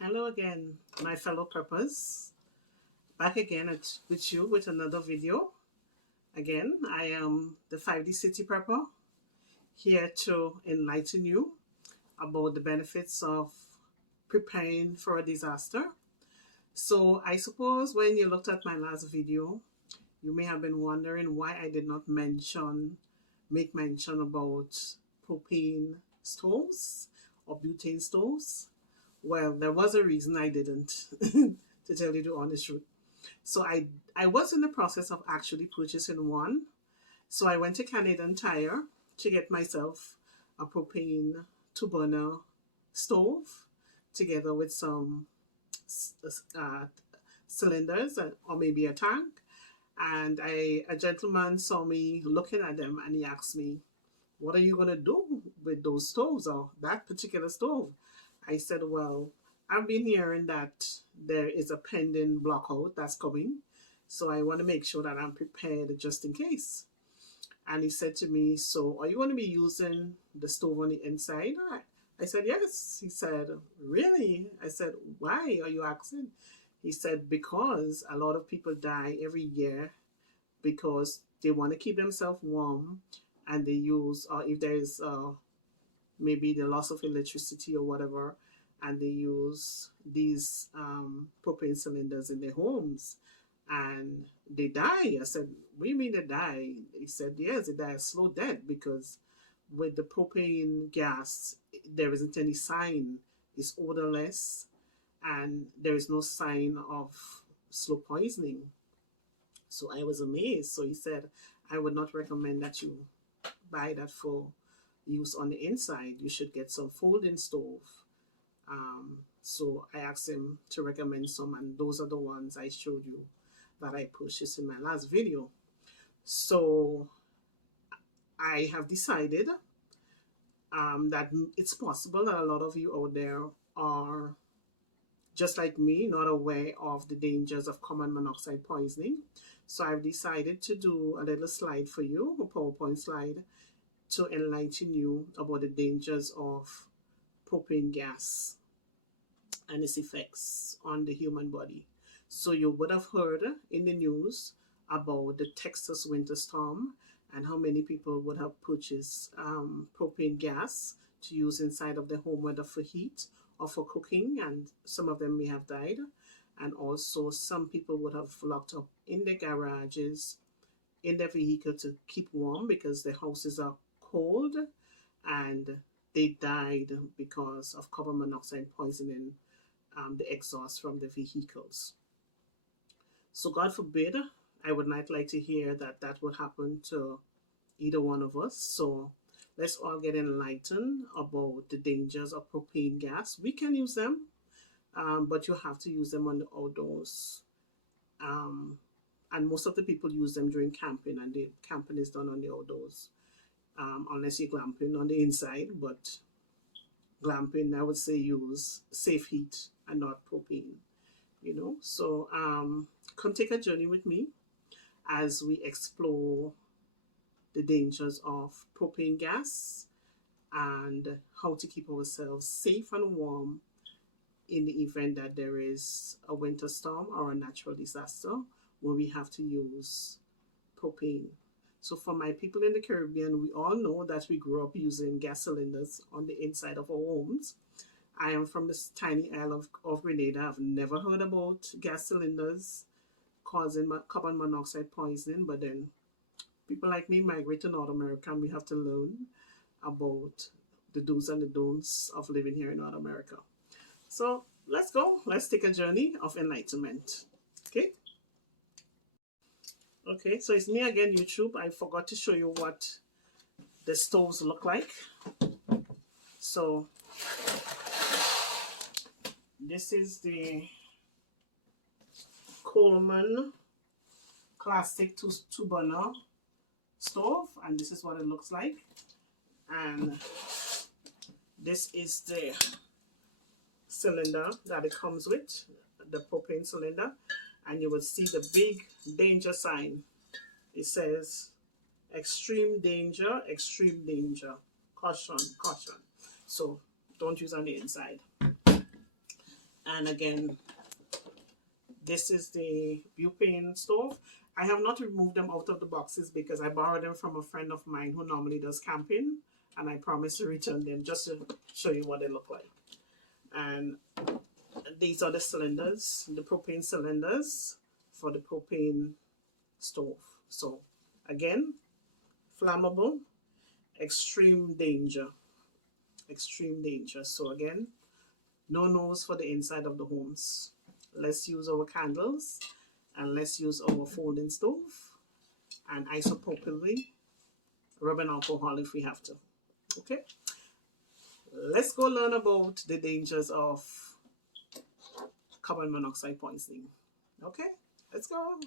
Hello again, my fellow preppers. Back again with you with another video. Again, I am the 5D City Prepper, here to enlighten you about the benefits of preparing for a disaster. So I suppose when you looked at my last video, you may have been wondering why I did not make mention about propane stoves or butane stoves. Well, there was a reason I didn't, to tell you the honest truth. So I was in the process of actually purchasing one. So I went to Canadian Tire to get myself a propane 2-burner stove together with some cylinders or maybe a tank. And a gentleman saw me looking at them and he asked me, what are you going to do with those stoves or that particular stove? I said, well, I've been hearing that there is a pending blockout that's coming, so I want to make sure that I'm prepared just in case. And he said to me, so are you going to be using the stove on the inside? I said, yes. He said, really? I said, why are you asking? He said, because a lot of people die every year because they want to keep themselves warm and they use, or if there is maybe the loss of electricity or whatever, and they use these propane cylinders in their homes and they die. I said, what do you mean they die? He said, yes, they die a slow death because with the propane gas, there isn't any sign. It's odorless and there is no sign of slow poisoning. So I was amazed. So he said, I would not recommend that you buy that for use on the inside. You should get some folding stove. So I asked him to recommend some, and those are the ones I showed you that I purchased in my last video. So I have decided that it's possible that a lot of you out there are just like me, not aware of the dangers of common monoxide poisoning. So I've decided to do a little slide for you, a PowerPoint slide, to enlighten you about the dangers of propane gas and its effects on the human body. So you would have heard in the news about the Texas winter storm and how many people would have purchased propane gas to use inside of their home, whether for heat or for cooking, and some of them may have died. And also some people would have locked up in their garages, in their vehicle to keep warm because their houses are cold, and they died because of carbon monoxide poisoning the exhaust from the vehicles. So God forbid, I would not like to hear that that would happen to either one of us. So let's all get enlightened about the dangers of propane gas. We can use them, but you have to use them on the outdoors. And most of the people use them during camping, and the camping is done on the outdoors. Unless you're glamping on the inside, but glamping, I would say use safe heat and not propane, So come take a journey with me as we explore the dangers of propane gas and how to keep ourselves safe and warm in the event that there is a winter storm or a natural disaster where we have to use propane. So for my people in the Caribbean, we all know that we grew up using gas cylinders on the inside of our homes. I am from this tiny isle of Grenada. I've never heard about gas cylinders causing carbon monoxide poisoning, but then people like me migrate to North America and we have to learn about the do's and the don'ts of living here in North America. So let's go. Let's take a journey of enlightenment. Okay? Okay, so it's me again, YouTube. I forgot to show you what the stoves look like. So this is the Coleman classic two-burner stove, and this is what it looks like. And this is the cylinder that it comes with, the propane cylinder, and you will see the big danger sign. It says extreme danger, caution, caution. So don't use on the inside. And again, this is the butane stove. I have not removed them out of the boxes because I borrowed them from a friend of mine who normally does camping, and I promised to return them just to show you what they look like. And these are the cylinders, the propane cylinders for the propane stove. So again, flammable, extreme danger, extreme danger. So again, no nos for the inside of the homes. Let's use our candles, and let's use our folding stove and isopropylene, rubbing alcohol if we have to. Okay, let's go learn about the dangers of carbon monoxide poisoning. Okay, let's go.